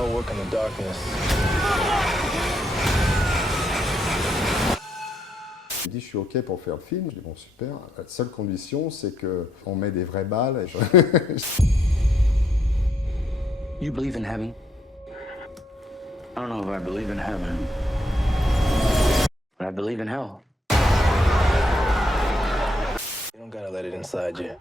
all work in the darkness. Il dit je suis ok pour faire le film. Je dis bon super. La seule condition c'est qu'on met des vraies balles. You believe in heaven? I don't know if I believe in heaven, but I believe in hell. You don't gotta let it inside you.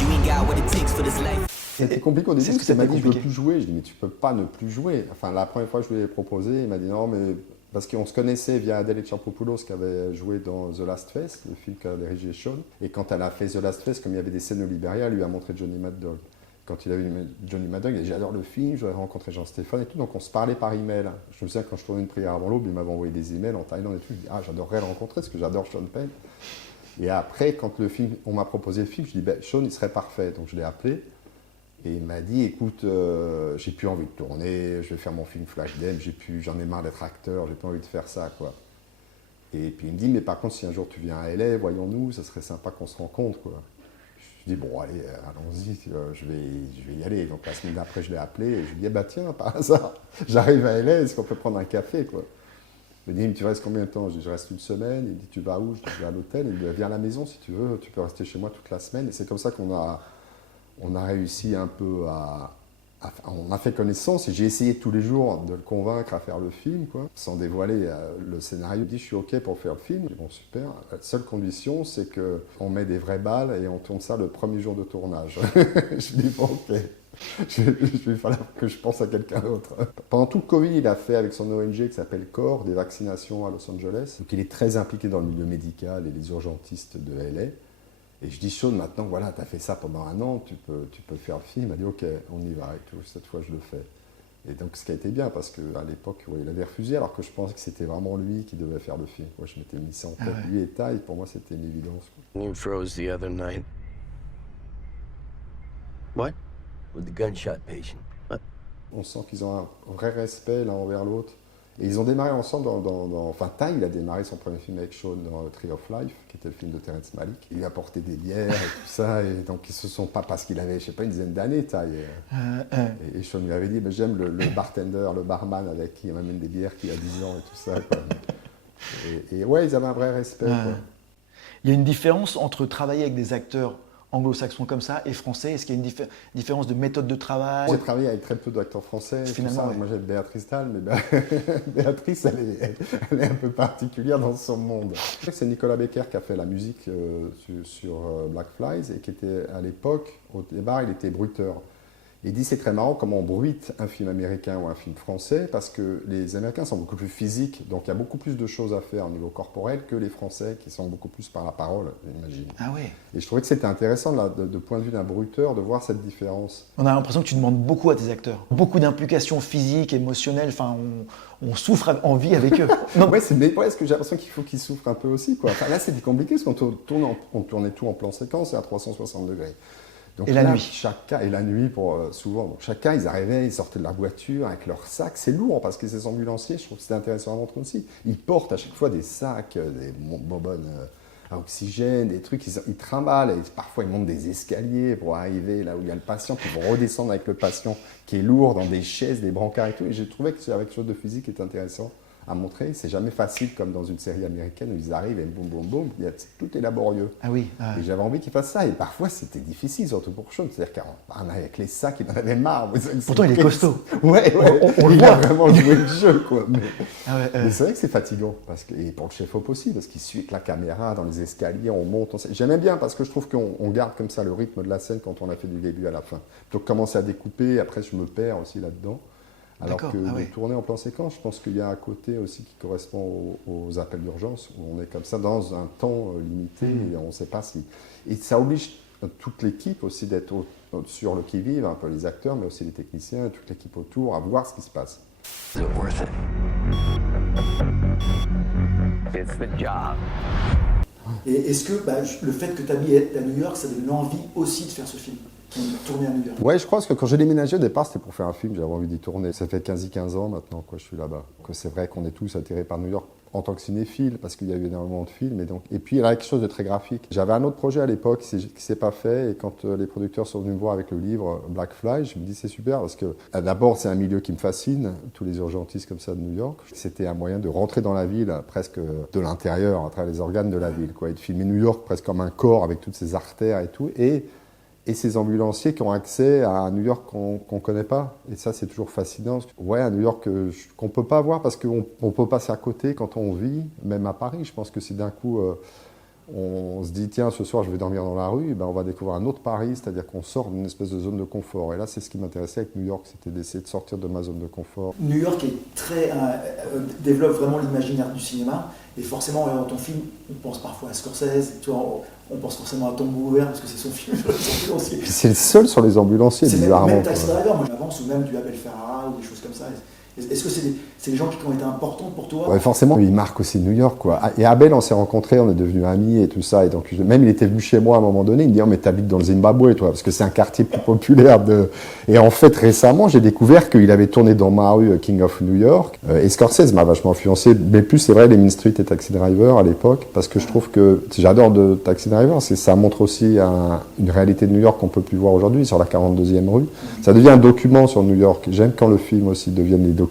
You ain't got what it takes for this life. C'était compliqué au début parce qu'il m'a dit je veux compliqué. plus jouer. Je dis mais tu peux pas ne plus jouer. Enfin la première fois que je lui ai proposé, il m'a dit non mais parce qu'on se connaissait via Adèle Exarchopoulos qui avait joué dans The Last Fest, le film qu'a dirigé Sean. Et quand elle a fait The Last Fest, comme il y avait des scènes au Libéria, elle lui a montré Johnny Mad Dog. Quand il a vu Johnny Mad Dog, il a dit j'adore le film, je voudrais rencontrer Jean-Stéphane et tout. Donc on se parlait par email. Je me souviens quand je tournais une prière avant l'aube, il m'avait envoyé des emails en Thaïlande et tout. Je dis ah j'adorerais le rencontrer parce que j'adore Sean Penn. Et après quand le film, on m'a proposé le film, je dis ben, Sean il serait parfait. Donc je l'ai appelé. Et il m'a dit, écoute, j'ai plus envie de tourner, je vais faire mon film Flashdance, j'en ai marre d'être acteur, j'ai pas envie de faire ça, quoi. Et puis il me dit, mais par contre, si un jour tu viens à LA, voyons-nous, ça serait sympa qu'on se rencontre, quoi. Je dis, bon, allez, allons-y, je vais y aller. Donc la semaine d'après, je l'ai appelé et je lui ai dit, bah tiens, par hasard, j'arrive à LA, est-ce qu'on peut prendre un café, quoi. Il me dit, tu restes combien de temps? Je dis, je reste une semaine. Il me dit, tu vas où? Je dis, je vais à l'hôtel. Il me dit, viens à la maison si tu veux, tu peux rester chez moi toute la semaine. Et c'est comme ça qu'on a réussi un peu on a fait connaissance et j'ai essayé tous les jours de le convaincre à faire le film, quoi, sans dévoiler le scénario. Il dit je suis ok pour faire le film. Je dis bon super. La seule condition c'est qu'on met des vraies balles et on tourne ça le premier jour de tournage. Je dis bon ok. Il va falloir que je pense à quelqu'un d'autre. Pendant tout le Covid, il a fait avec son ONG qui s'appelle CORE des vaccinations à Los Angeles. Donc il est très impliqué dans le milieu médical et les urgentistes de LA. Et je dis, Sean, maintenant, voilà, tu as fait ça pendant un an, tu peux faire le film. Il m'a dit, ok, on y va et tout, cette fois, je le fais. Et donc, ce qui a été bien, parce qu'à l'époque, ouais, il avait refusé, alors que je pensais que c'était vraiment lui qui devait faire le film. Ouais, je m'étais mis ça en tête. ouais. Lui et Ty, pour moi, c'était une évidence, quoi. You froze the other night. What? With the gunshot patient. On sent qu'ils ont un vrai respect l'un envers l'autre. Et ils ont démarré ensemble Enfin, Ty, il a démarré son premier film avec Sean dans Tree of Life, qui était le film de Terrence Malick. Il lui a apporté des bières et tout ça, et donc ils se sont pas, parce qu'il avait, je sais pas, une dizaine d'années, Ty. Et Sean lui avait dit, ben, j'aime le bartender, le barman avec qui il m'amène des bières qui a 10 ans et tout ça, quoi. Et ouais, ils avaient un vrai respect, quoi. Il y a une différence entre travailler avec des acteurs anglo-saxons comme ça et français. Est-ce qu'il y a une différence de méthode de travail? J'ai travaillé avec très peu d'acteurs français. Finalement, tout ça. ouais. Moi, j'ai Béatrice Dalle, mais Béatrice, elle est un peu particulière dans son monde. C'est Nicolas Becker qui a fait la musique sur Black Flies et qui était, à l'époque, au départ, il était bruiteur. Il dit c'est très marrant comment on bruite un film américain ou un film français parce que les Américains sont beaucoup plus physiques, donc il y a beaucoup plus de choses à faire au niveau corporel que les Français qui sont beaucoup plus par la parole, j'imagine. Ah ouais. Et je trouvais que c'était intéressant de point de vue d'un bruiteur de voir cette différence. On a l'impression que tu demandes beaucoup à tes acteurs. Beaucoup d'implications physiques, émotionnelles. Enfin, on souffre en vie avec eux. Non, ouais, parce que j'ai l'impression qu'il faut qu'ils souffrent un peu aussi, quoi. Enfin, là, c'était compliqué parce qu'on tournait tout en plan séquence et à 360 degrés. Donc et la là, nuit. Et la nuit, souvent. Donc chacun, ils arrivaient, ils sortaient de la voiture avec leurs sacs. C'est lourd parce que ces ambulanciers, je trouve que c'était intéressant à montrer aussi. Ils portent à chaque fois des sacs, des bonbonnes à oxygène, des trucs, ils trimballent. Et parfois, ils montent des escaliers pour arriver là où il y a le patient, puis ils vont redescendre avec le patient qui est lourd dans des chaises, des brancards et tout. Et j'ai trouvé que avec quelque chose de physique qui est intéressant à montrer. C'est jamais facile comme dans une série américaine où ils arrivent et boum, boum, boum, tout est laborieux. Ah oui. Et j'avais envie qu'ils fassent ça. Et parfois, c'était difficile, surtout pour Sean. C'est-à-dire qu'avec les sacs, il en avait marre. Pourtant, il est costaud. Ouais. On le il voit. a vraiment joué le jeu, quoi. Mais c'est vrai que c'est fatigant. Et pour le chef-op aussi, parce qu'il suit avec la caméra dans les escaliers, on monte. J'aimais bien parce que je trouve qu'on garde comme ça le rythme de la scène quand on a fait du début à la fin. Plutôt que commencer à découper, après, je me perds aussi là-dedans. Alors que de tourner en plan séquence, je pense qu'il y a un côté aussi qui correspond aux appels d'urgence, où on est comme ça dans un temps limité et on ne sait pas si... Et ça oblige toute l'équipe aussi d'être sur le qui-vive, un peu les acteurs, mais aussi les techniciens, toute l'équipe autour, à voir ce qui se passe. Is it worth it? It's the job. Et est-ce que le fait que tu as mis à New York, ça donne l'envie aussi de faire ce film? qui tournait à New York. Ouais, je crois que quand j'ai déménagé au départ, c'était pour faire un film, j'avais envie d'y tourner. Ça fait 15 ans maintenant que je suis là-bas. Que c'est vrai qu'on est tous attirés par New York en tant que cinéphile, parce qu'il y a eu énormément de films. Et puis il y a quelque chose de très graphique. J'avais un autre projet à l'époque qui s'est pas fait, et quand les producteurs sont venus me voir avec le livre Black Fly, je me dis c'est super, parce que d'abord c'est un milieu qui me fascine, tous les urgentistes comme ça de New York. C'était un moyen de rentrer dans la ville presque de l'intérieur, à travers les organes de la ville, quoi, et de filmer New York presque comme un corps avec toutes ses artères et tout. Et ces ambulanciers qui ont accès à un New York qu'on ne connaît pas. Et ça, c'est toujours fascinant. Ouais, un New York qu'on ne peut pas voir parce qu'on peut passer à côté quand on vit, même à Paris. Je pense que si d'un coup, on se dit, tiens, ce soir, je vais dormir dans la rue, ben, on va découvrir un autre Paris, c'est-à-dire qu'on sort d'une espèce de zone de confort. Et là, c'est ce qui m'intéressait avec New York, c'était d'essayer de sortir de ma zone de confort. New York développe vraiment l'imaginaire du cinéma. Et forcément, dans ton film, on pense parfois à Scorsese, tu vois, on pense forcément à Tango Ouvert parce que c'est son film sur les ambulanciers. C'est le seul sur les ambulanciers, bizarrement. Même Taxi Driver, moi j'avance, ou même du Abel Ferrara ou des choses comme ça. Est-ce que c'est des gens qui ont été importants pour toi? Ouais, forcément, il marque aussi New York, quoi. Et Abel, on s'est rencontrés, on est devenus amis et tout ça. Et donc, même il était venu chez moi à un moment donné, il me dit, oh, mais t'habites dans le Zimbabwe, toi, parce que c'est un quartier plus populaire de... Et en fait, récemment, j'ai découvert qu'il avait tourné dans ma rue King of New York. Et Scorsese m'a vachement influencé, mais plus, c'est vrai, les Mean Street et Taxi Driver à l'époque, parce que je trouve que, j'adore de Taxi Driver, ça montre aussi une réalité de New York qu'on peut plus voir aujourd'hui, sur la 42e rue. Ça devient un document sur New York. J'aime quand le film aussi devienne des documents.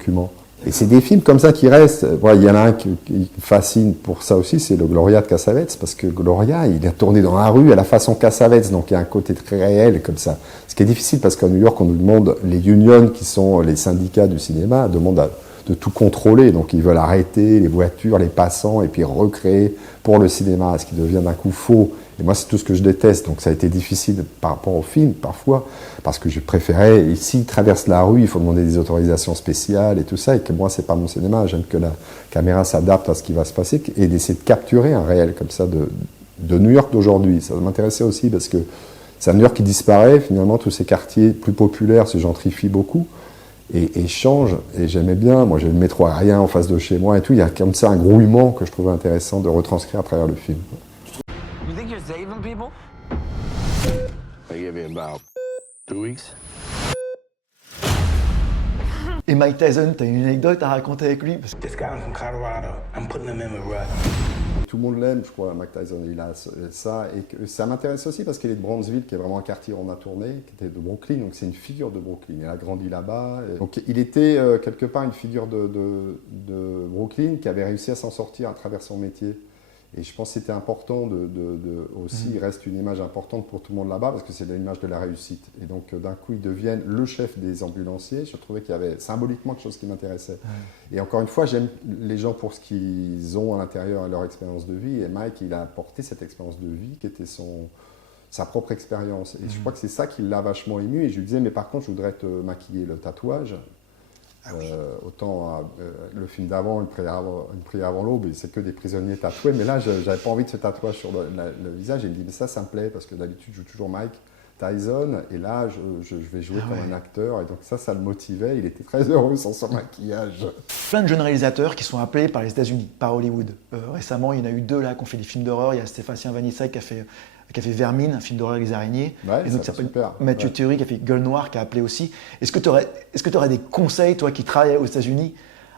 Et c'est des films comme ça qui restent. Il y en a un qui me fascine pour ça aussi, c'est le Gloria de Cassavetes, parce que Gloria, il a tourné dans la rue à la façon Cassavetes, donc il y a un côté très réel comme ça. Ce qui est difficile, parce qu'à New York, on nous demande, les unions, qui sont les syndicats du cinéma, demandent de tout contrôler, donc ils veulent arrêter les voitures, les passants, et puis recréer pour le cinéma, ce qui devient d'un coup faux. Et moi, c'est tout ce que je déteste, donc ça a été difficile par rapport au film, parfois, parce que je préférais, ici, traverse la rue, il faut demander des autorisations spéciales et tout ça, et que moi, c'est pas mon cinéma, j'aime que la caméra s'adapte à ce qui va se passer, et d'essayer de capturer un réel comme ça de New York d'aujourd'hui. Ça m'intéressait aussi, parce que c'est un New York qui disparaît, finalement, tous ces quartiers plus populaires se gentrifient beaucoup, et changent, et j'aimais bien, moi j'ai le métro aérien en face de chez moi et tout, il y a comme ça un grouillement que je trouvais intéressant de retranscrire à travers le film. You think you're saving people? I give you about 2 weeks. Et Mike Tyson, t'as une anecdote à raconter avec lui? Parce que This guy from Colorado, I'm putting him in a rut. Tout le monde l'aime, je crois, Mike Tyson, il a ça, et que ça m'intéresse aussi parce qu'il est de Bronzeville, qui est vraiment un quartier où on a tourné, qui était de Brooklyn, donc c'est une figure de Brooklyn, il a grandi là-bas, donc il était quelque part une figure de Brooklyn qui avait réussi à s'en sortir à travers son métier. Et je pense que c'était important aussi, il reste une image importante pour tout le monde là-bas, parce que c'est l'image de la réussite. Et donc d'un coup, ils deviennent le chef des ambulanciers. Je trouvais qu'il y avait symboliquement quelque chose qui m'intéressait. Et encore une fois, j'aime les gens pour ce qu'ils ont à l'intérieur et leur expérience de vie. Et Mike, il a apporté cette expérience de vie qui était sa propre expérience. Et je crois que c'est ça qui l'a vachement ému. Et je lui disais, mais par contre, je voudrais te maquiller le tatouage. Autant le film d'avant, Une prière avant l'aube, c'est que des prisonniers tatoués, mais là j'avais pas envie de ce tatouage sur le visage, et il me dit mais ça me plaît, parce que d'habitude je joue toujours Mike Tyson, et là je vais jouer comme un acteur, et donc ça le motivait, il était très heureux sans son maquillage. plein de jeunes réalisateurs qui sont appelés par les États-Unis, par Hollywood. Récemment, il y en a eu 2 là qui ont fait des films d'horreur. Il y a Stéphane Vanissa qui a fait Vermine, un film d'horreur avec des araignées. Ouais, et donc ça s'appelle super. Mathieu Théory qui a fait Gueule Noire, qui a appelé aussi. Est-ce que tu aurais des conseils, toi qui travailles aux États-Unis,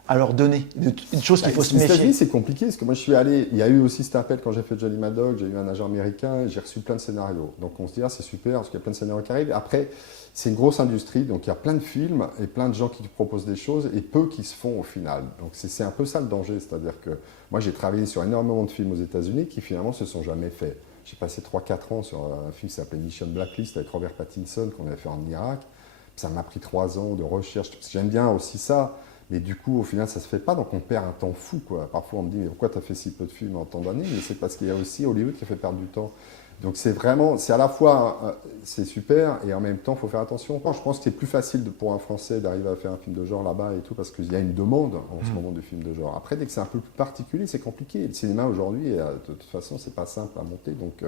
à leur donner, une chose qu'il faut se Les méfier? États-Unis, c'est compliqué, parce que moi je suis allé, il y a eu aussi cet appel quand j'ai fait Johnny Mad Dog, j'ai eu un agent américain, et j'ai reçu plein de scénarios. Donc on se dit, ah c'est super, parce qu'il y a plein de scénarios qui arrivent. Après, c'est une grosse industrie, donc il y a plein de films, et plein de gens qui te proposent des choses, et peu qui se font au final. Donc c'est un peu ça le danger, c'est-à-dire que moi j'ai travaillé sur énormément de films aux États-Unis qui finalement se sont jamais faits. J'ai passé 3-4 ans sur un film qui s'appelait Mission Blacklist avec Robert Pattinson, qu'on avait fait en Irak. Ça m'a pris 3 ans de recherche. J'aime bien aussi ça, mais du coup, au final, ça se fait pas, donc on perd un temps fou, quoi. Parfois, on me dit, mais pourquoi tu as fait si peu de films en tant d'années? Mais c'est parce qu'il y a aussi Hollywood qui fait perdre du temps. Donc c'est à la fois, c'est super, et en même temps, il faut faire attention. Je pense que c'est plus facile pour un Français d'arriver à faire un film de genre là-bas et tout, parce qu'il y a une demande en ce moment de films de genre. Après, dès que c'est un peu plus particulier, c'est compliqué. Le cinéma aujourd'hui, de toute façon, c'est pas simple à monter. Donc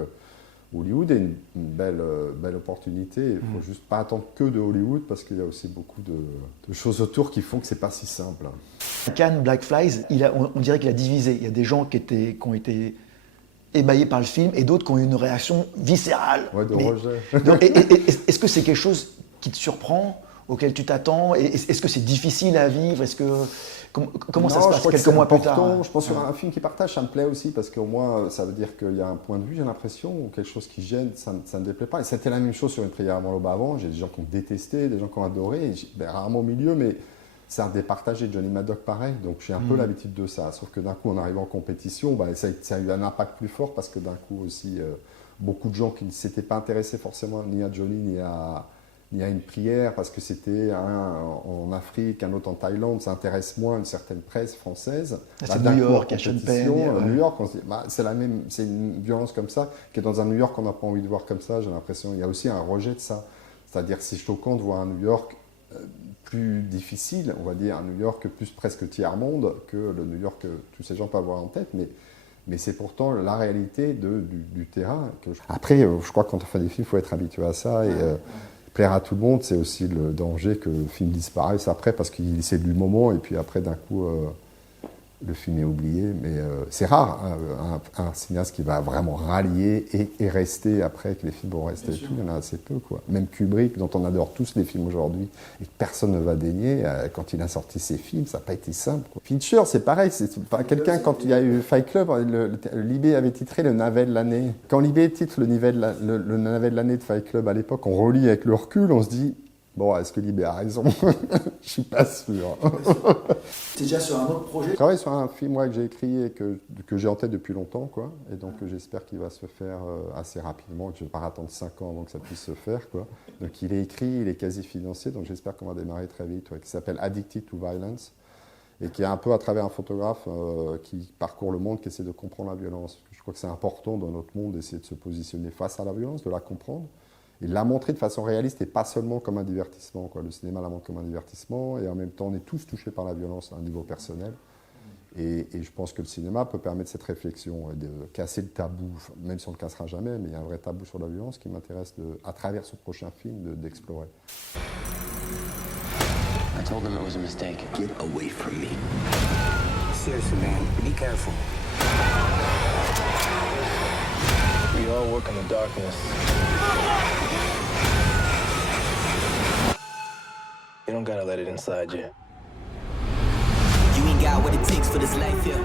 Hollywood est une belle opportunité. Il ne faut juste pas attendre que de Hollywood, parce qu'il y a aussi beaucoup de choses autour qui font que c'est pas si simple. Cannes, Black Flies, on dirait qu'il a divisé. Il y a des gens qui ont été ébahis par le film et d'autres qui ont eu une réaction viscérale. Ouais, de Mais- rejet. Donc, est-ce que c'est quelque chose qui te surprend, auquel tu t'attends? Est-ce que c'est difficile à vivre? Comment ça Non, se je passe crois que quelques c'est mois plus important. tard? Je pense sur un film qui partage, ça me plaît aussi parce qu'au moins ça veut dire qu'il y a un point de vue, j'ai l'impression, ou quelque chose qui gêne, ça ne me déplaît pas. Et c'était la même chose sur Une prière avant l'aube avant. J'ai des gens qui ont détesté, des gens qui ont adoré, et rarement au milieu, mais c'est un départagé. Johnny Maddock pareil, donc j'ai un peu l'habitude de ça. Sauf que d'un coup, en arrivant en compétition, ça a eu un impact plus fort parce que d'un coup aussi, beaucoup de gens qui ne s'étaient pas intéressés forcément ni à Johnny ni à Une prière, parce que c'était un en Afrique, un autre en Thaïlande, ça intéresse moins une certaine presse française. C'est D'un New coup, en York, il y a Sean compétition, Penn, ouais. New York, on se dit, c'est une violence comme ça, qui est dans un New York qu'on n'a pas envie de voir comme ça, j'ai l'impression. Il y a aussi un rejet de ça. C'est-à-dire que c'est choquant de voir un New York plus difficile, on va dire, un New York plus presque tiers-monde que le New York que tous ces gens peuvent avoir en tête, mais c'est pourtant la réalité du terrain. Après, je crois que quand on fait des films, il faut être habitué à ça. Et plaire à tout le monde, c'est aussi le danger que le film disparaisse après, parce que c'est du moment, et puis après, d'un coup, le film est oublié. Mais c'est rare, un cinéaste qui va vraiment rallier et rester après, que les films vont rester et tout. Il y en a assez peu, quoi. Même Kubrick, dont on adore tous les films aujourd'hui, et que personne ne va dénier, quand il a sorti ses films, ça n'a pas été simple, quoi. Fincher, c'est pareil. Quelqu'un, quand il y a eu Fight Club, Libé avait titré le navet de l'année. Quand Libé titre le navet de l'année de Fight Club à l'époque, on relit avec le recul, on se dit, bon, est-ce que Libé a raison? Je suis pas sûr. T'es déjà sur un autre projet? Je travaille sur un film que j'ai écrit et que j'ai en tête depuis longtemps, quoi. Et donc j'espère qu'il va se faire assez rapidement, que je ne vais pas attendre 5 ans avant que ça puisse se faire, quoi. Donc il est écrit, il est quasi financé, donc j'espère qu'on va démarrer très vite, ouais, qui s'appelle Addicted to Violence, et qui est un peu à travers un photographe qui parcourt le monde, qui essaie de comprendre la violence. Je crois que c'est important dans notre monde d'essayer de se positionner face à la violence, de la comprendre, et de la montrer de façon réaliste et pas seulement comme un divertissement, quoi. Le cinéma la montre comme un divertissement, et en même temps on est tous touchés par la violence à un niveau personnel. Et je pense que le cinéma peut permettre cette réflexion et de casser le tabou, même si on ne le cassera jamais, mais il y a un vrai tabou sur la violence qui m'intéresse, à travers ce prochain film, d'explorer. I told them it was a mistake. Get away from me. Seriously, man, be careful. We all work in the darkness. You don't gotta let it inside you. You ain't got what it takes for this life here.